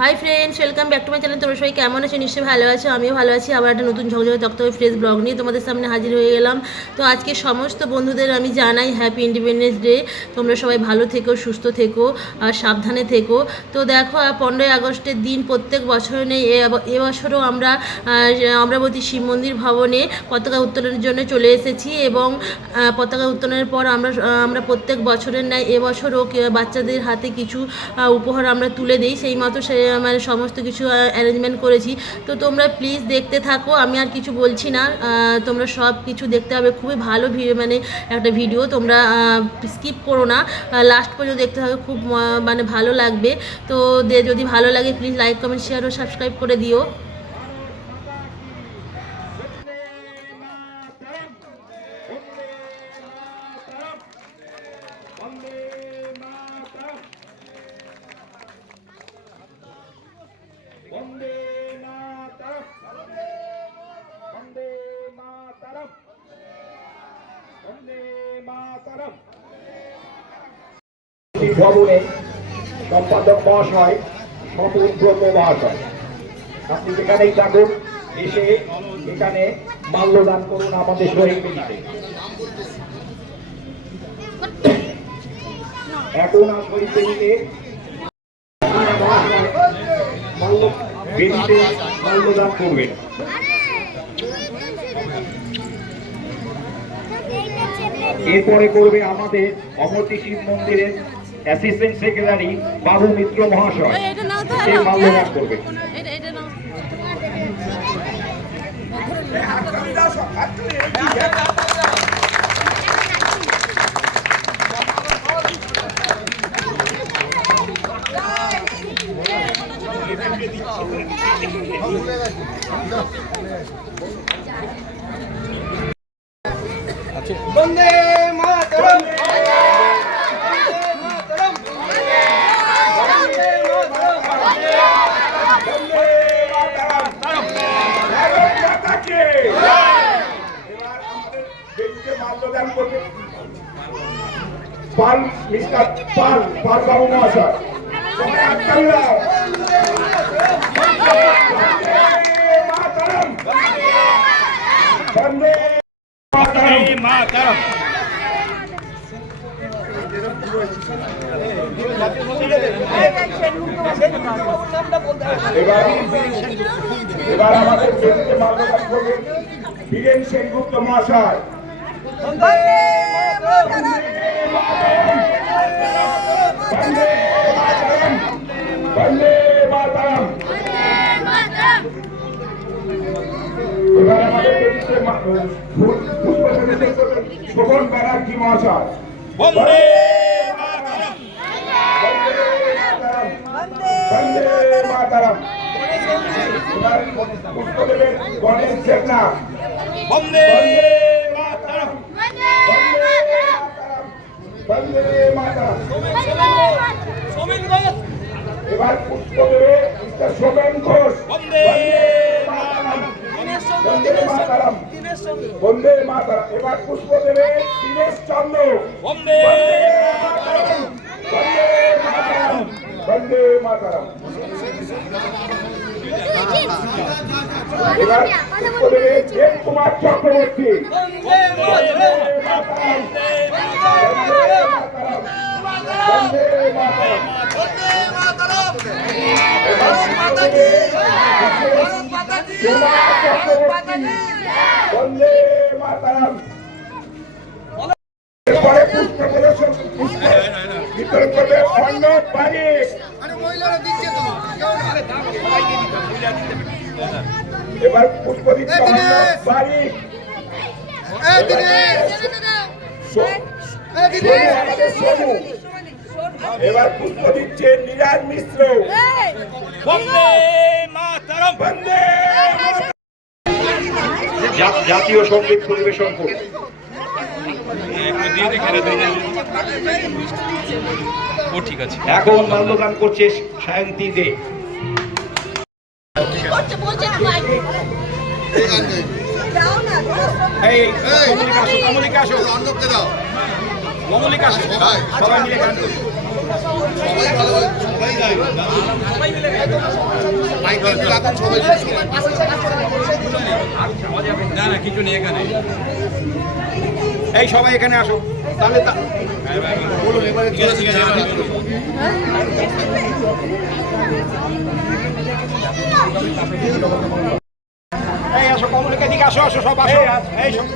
Hi friends welcome back to my channel তোমরা সবাই কেমন আছো? নিশ্চয়ই ভালো আছো, আমিও ভালো আছি। আবার একটা নতুন ঝকঝকে তক্তকে ফ্রেশ ব্লগ নিয়ে তোমাদের সামনে হাজির হয়ে গেলাম। তো আজকে সমস্ত বন্ধুদের আমি জানাই হ্যাপি ইন্ডিপেন্ডেন্স ডে তোমরা সবাই ভালো থেকো, সুস্থ থেকো আর সাবধানে থেকো। তো দেখো পনেরোই আগস্টের দিন প্রত্যেক বছর নেই এবছরও আমরা অমরাবতী শিব মন্দির ভবনে পতাকা উত্তোলনের জন্য চলে এসেছি এবং পতাকা উত্তোলনের পর আমরা আমরা প্রত্যেক বছরের ন্যায় এবছরও বাচ্চাদের হাতে কিছু উপহার আমরা তুলে দিই। সেই মতো সে মানে সমস্ত কিছু অ্যারেঞ্জমেন্ট করেছি। তো তোমরা প্লিজ দেখতে থাকো, আমি আর কিছু বলছি না। তোমরা সব কিছু দেখতে হবে খুবই ভালো ভিডিও মানে একটা ভিডিও তোমরা স্কিপ করো না। লাস্ট পর্যন্ত দেখতে হবে খুব মানে ভালো লাগবে। তো যদি ভালো লাগে প্লিজ লাইক কমেন্ট শেয়ার ও সাবস্ক্রাইব করে দিও বন্দে মাতরম বন্দে মাতরম বন্দে মাতরম বন্দে মাতরম। ভবনে সম্পাদক মহাশয় স্বপন ব্রহ্ম মহাশয় আপনি যেখানেই থাকুন, এসে এখানে মাল্যদান করুন আমাদের শহীদ মিলিতে এখন আর শহীদ মিলিতে মাল্য বেদিতে মাল্যদান করবেন এরপরে করবে আমাদের অমরতি শিব মন্দিরের অ্যাসিস্ট্যান্ট সেক্রেটারি বাবু মিত্র মহাশয়। সে মাল্যদান করবে। মাতরম পাল মিস্টার পাল পাল বাবু মহাশয় সবাই হাততালি দাও। বন্দে মাতরম। এবার আমাদের বীরেন সেনগুপ্ত মহাশয় শোভন ব্যানার্জি বন্দে মাতরম বন্দে মাতরম। এবার পুষ্প দেবেন গণেশ দেবনাথ বন্দে মাতরম। বন্দে মাতরম। সমীর ঘোষ। এবার পুষ্প দেবে মিস্টার সোমেন ঘোষ। বন্দে মাতরম। বন্দে মাতরম। এবার পুষ্প দেবে দীনেশ চন্দ্র। বন্দে মাতরম। বন্দে মাতরম বন্দে মাতরম এবার পুষ্প দেবে দেব কুমার চক্রবর্তী বন্দে মাতরম বন্দে মাতরম বন্দে মাতরম বন্দে মাতরম এবার পুষ্প দেবে কুমার চক্রবর্তী বন্দে মাতরম এরপরে পুষ্প প্রদর্শন পুষ্প করবে অর্ণব বারিক এবার পুষ্প দিচ্ছে অর্ণব বারিক সো- সোনু আমাদের সোনু এবার পুষ্প দিচ্ছে নিরাজ মিশ্র জাতীয় সংগীত পরিবেশন করবে ও ঠিক আছে। এখন মাল্যদান করছে সায়ন্তী দে। এই কমলিকা আসো কমলিকা আসো। দাও। কমলিকা সবাই মিলে গান করি। না না কিছু নেই এখানে। এই সবাই এখানে আসো। তাহলে এই আসো আসো আসো, সব এই সব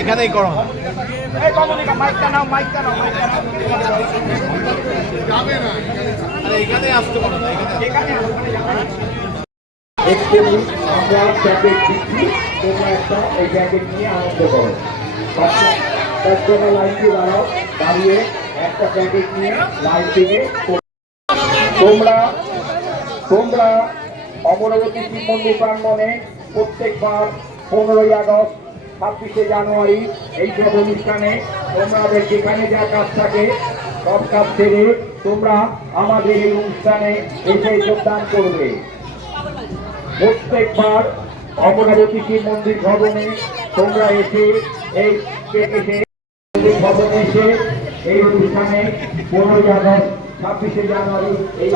এখানেই করো। এই মাইকটা মাইকটা আরে, এখানেই আসতে পারো না, এখানে আমরা প্যাকেট তোমরা একটা এই প্যাকেট নিয়ে আনন্দ করো দাঁড়িয়ে একটা প্যাকেট নিয়ে তোমরা তোমরা অমরাবতী শিব মন্দির প্রাঙ্গনে প্রত্যেকবার পনেরোই আগস্ট, ছাব্বিশে জানুয়ারি এই এইসব অনুষ্ঠানে তোমাদের যেখানে যা কাজ থাকে, সব কাজ ছেড়ে তোমরা আমাদের এই অনুষ্ঠানে এসে যোগদান করবে। প্রত্যেকবার অমরাবতী শিব মন্দির ভবনে তোমরা এসে এই ভবনে এসে এই অনুষ্ঠানে পনেরোই আগস্ট ছাব্বিশে জানুয়ারি এই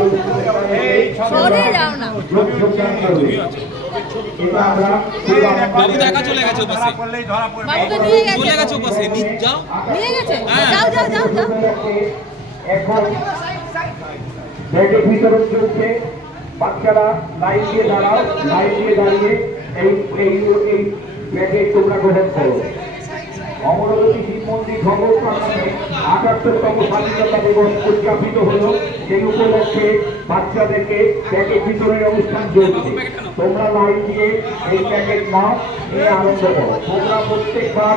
এখন ভিতরে চলছে বাচ্চারা লাইন দিয়ে দাঁড়াও লাইন দিয়ে দাঁড়িয়ে এই এই এই ব্যাগে তোমরা গ্রহণ করো। অমরাবতী শিব মন্দির খবর প্রাঙ্গণে আটাত্তরতম স্বাধীনতা দিবস উদযাপিত হলো। সেই উপলক্ষে বাচ্চাদেরকে প্যাকেট বিতরণের অনুষ্ঠান চলছে তোমরা লাইন দিয়ে এই প্যাকেট নাও নিয়ে আনন্দ করো। তোমরা প্রত্যেকবার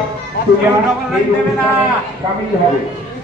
সামিল হবে।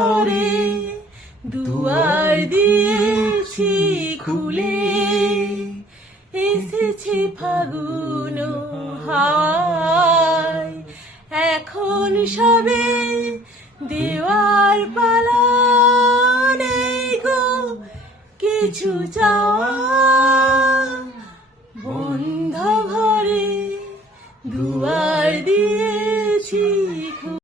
ঘরে দুয়ার দিয়েছি খুলে। এসেছে ফাগুন হাওয়ায়। এখন সবে দেওয়ার পালা নেই গো, কিছু চাওয়া